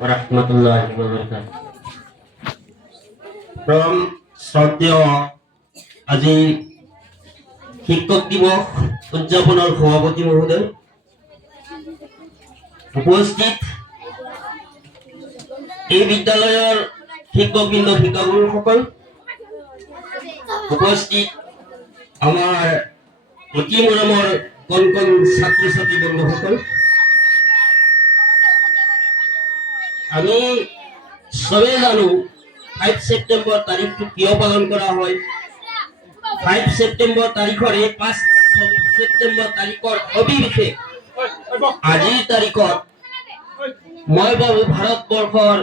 warahmatullahi wabarakatuh. From শ্ৰদ্ধেয় আজি শিক্ষক দিবস উদযাপনৰ সভাপতি মহোদয়, উপস্থিত এই বিদ্যালয়ৰ শিক্ষকবৃন্দ, শিক্ষাগুৰুসকল, উপস্থিত আমাৰ অতি মৰমৰ কণ কণ ছাত্ৰ ছাত্ৰী বন্ধুসকল, আমি সবে জানো 5 ছেপ্টেম্বৰ তাৰিখটো কিয় পালন কৰা হয়। 5 ছেপ্টেম্বৰ তাৰিখৰে 5 ছেপ্টেম্বৰ তাৰিখৰ অবিবিশেষ আজিৰ তাৰিখত মই ভাবো ভাৰতবৰ্ষৰ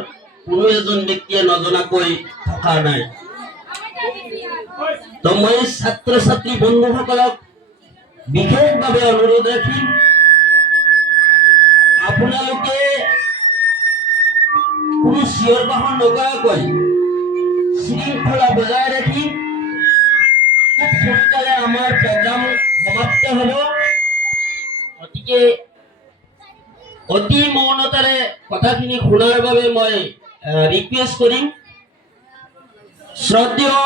কোনো এজন ব্যক্তিয়ে নজনাকৈ থকা নাই। তো মই ছাত্ৰ ছাত্ৰী বন্ধুসকলক বিশেষভাৱে অনুৰোধ ৰাখিম, আপোনালোকে কোনো চিঞৰ বাহন নকৰাকৈ শৃংখলা বজাই ৰাখি খুব সোনকালে আমাৰ প্ৰগ্ৰাম সমাপ্ত হ'ব। গতিকে অতি মৌনতাৰে কথাখিনি শুনাৰ বাবে মই ৰিকুৱেষ্ট কৰিম। শ্ৰদ্ধেয়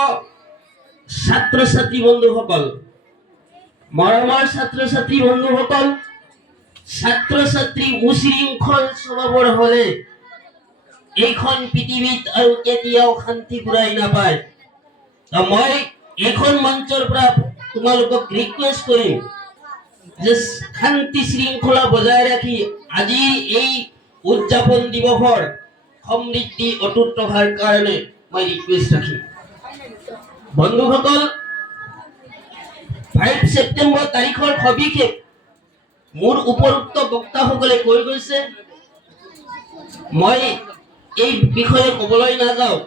ছাত্ৰ ছাত্ৰী বন্ধুসকল, মৰমৰ ছাত্ৰ ছাত্ৰী বন্ধুসকল, ছাত্ৰ ছাত্ৰী উশৃংখল স্বভাৱৰ হ'লে এইখন পৃথিৱীত আৰু কেতিয়াও শান্তি ঘূৰাই নাপায়। মই এইখন মঞ্চৰ পৰা তোমালোকক ৰিকুৱেষ্ট কৰিম যে শান্তি শৃংখলা বজাই ৰাখি আজি এই উদযাপন দিৱসৰ সমৃদ্ধি অটুট ৰখাৰ কাৰণে মই ৰিকুৱেষ্ট ৰাখিম। বন্ধুসকল, 5 ছেপ্টেম্বৰ তাৰিখৰ সবিশেষ মোৰ উপৰোক্ত বক্তাসকলে কৈ গৈছে, মই এই বিষয়ে ক'বলৈ নাযাওঁ।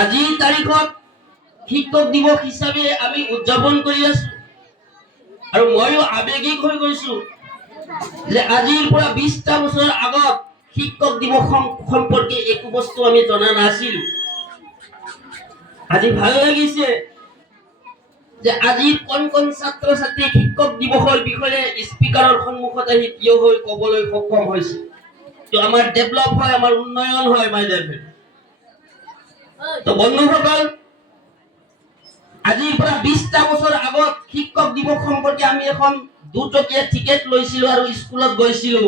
আজিৰ তাৰিখত শিক্ষক দিৱস হিচাপে আমি উদযাপন কৰি আছো আৰু ময়ো আৱেগিক হৈ গৈছো যে আজিৰ পৰা 20টা বছৰ আগত শিক্ষক দিৱস সম্পৰ্কে একো বস্তু আমি জনা নাছিলো। আজি ভাল লাগিছে যে আজিৰ কণ কণ ছাত্ৰ ছাত্ৰী শিক্ষক দিৱসৰ বিষয়ে স্পিকাৰৰ সন্মুখত আহি থিয় হৈ ক'বলৈ সক্ষম হৈছে। তো আমাৰ ডেভেলপ হয়, আমাৰ উন্নয়ন হয় মাই ডিয়াৰ ফ্ৰেণ্ড। তো বন্ধুসকল, আজিৰ পৰা 20টা বছৰ আগত শিক্ষক দিৱস সম্পৰ্কে আমি এখন 2 টকীয়া টিকেট লৈছিলো আৰু স্কুলত গৈছিলো।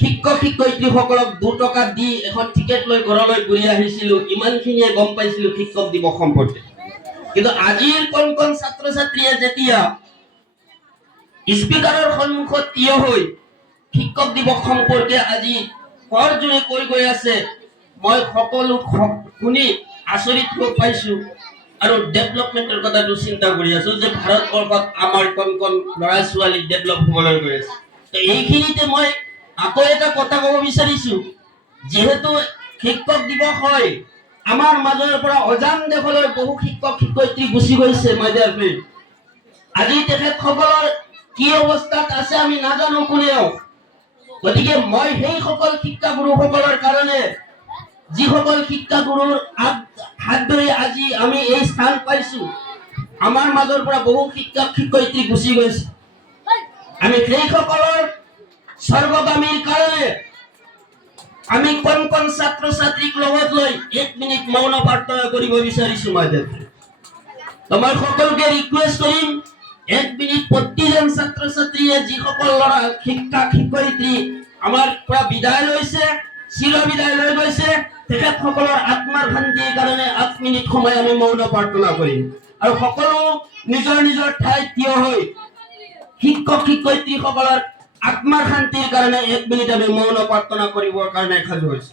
শিক্ষক শিক্ষয়িত্ৰীসকলক 2 টকা দি এখন টিকেট লৈ ঘৰলৈ ঘূৰি আহিছিলো। ইমানখিনিয়ে গম পাইছিলো শিক্ষক দিৱস সম্পৰ্কে। কিন্তু আজিৰ কণ কণ ছাত্ৰ ছাত্ৰীয়ে যেতিয়া স্পিকাৰৰ সন্মুখত থিয় হৈ শিক্ষক দিৱস সম্পৰ্কে আজি কৰজোৰে কৈ গৈ আছে, মই সকলো শুনি আচৰিত হৈ পাইছো আৰু ডেভেলপমেণ্টৰ কথাটো চিন্তা কৰি আছো যে ভাৰতবৰ্ষত আমাৰ কণ কণ ল'ৰা ছোৱালী ডেভেলপ হ'বলৈ গৈ আছে। তো এইখিনিতে মই আকৌ এটা কথা ক'ব বিচাৰিছো, যিহেতু শিক্ষক দিৱস হয়, আমাৰ মাজৰ পৰা অজান দেশলৈ বহু শিক্ষক শিক্ষয়িত্ৰী গুচি গৈছে মাই ডিয়াৰ ফ্ৰেণ্ড। আজি তেখেতসকলৰ কি অৱস্থাত আছে আমি নাজানো কোনেও। গতিকে মই সেইসকল শিক্ষাগুৰুসকলৰ কাৰণে, যিসকল শিক্ষাগুৰুৰ হাত ধৰি আজি আমি এই স্থান পাইছো, আমাৰ মাজৰ পৰা বহু শিক্ষক শিক্ষয়িত্ৰী গুচি গৈছে। আমি সেইসকলৰ স্বৰ্গগামীৰ কাৰণে আমি কণ কণ ছাত্ৰ ছাত্ৰীক লগত লৈ 1 মিনিট মৌন প্ৰাৰ্থনা কৰিব বিচাৰিছো মাই ডিয়াৰ ফ্ৰেণ্ড। মই সকলোকে ৰিকুৱেষ্ট কৰিম, 1 মিনিট প্ৰতিজন ছাত্ৰ ছাত্ৰীয়ে যিসকল ল'ৰা শিক্ষক শিক্ষয়িত্ৰী আমাৰ পৰা বিদায় লৈছে, চিৰ বিদায় লৈ গৈছে, তেখেতসকলৰ আত্মাৰ শান্তিৰ কাৰণে 8 মিনিট সময় আমি মৌন প্ৰাৰ্থনা কৰিম আৰু সকলো নিজৰ নিজৰ ঠাইত থিয় হৈ শিক্ষক শিক্ষয়িত্ৰীসকলৰ আত্মাৰ শান্তিৰ কাৰণে 1 মিনিট আমি মৌন প্ৰাৰ্থনা কৰিবৰ কাৰণে সাজু হৈছো।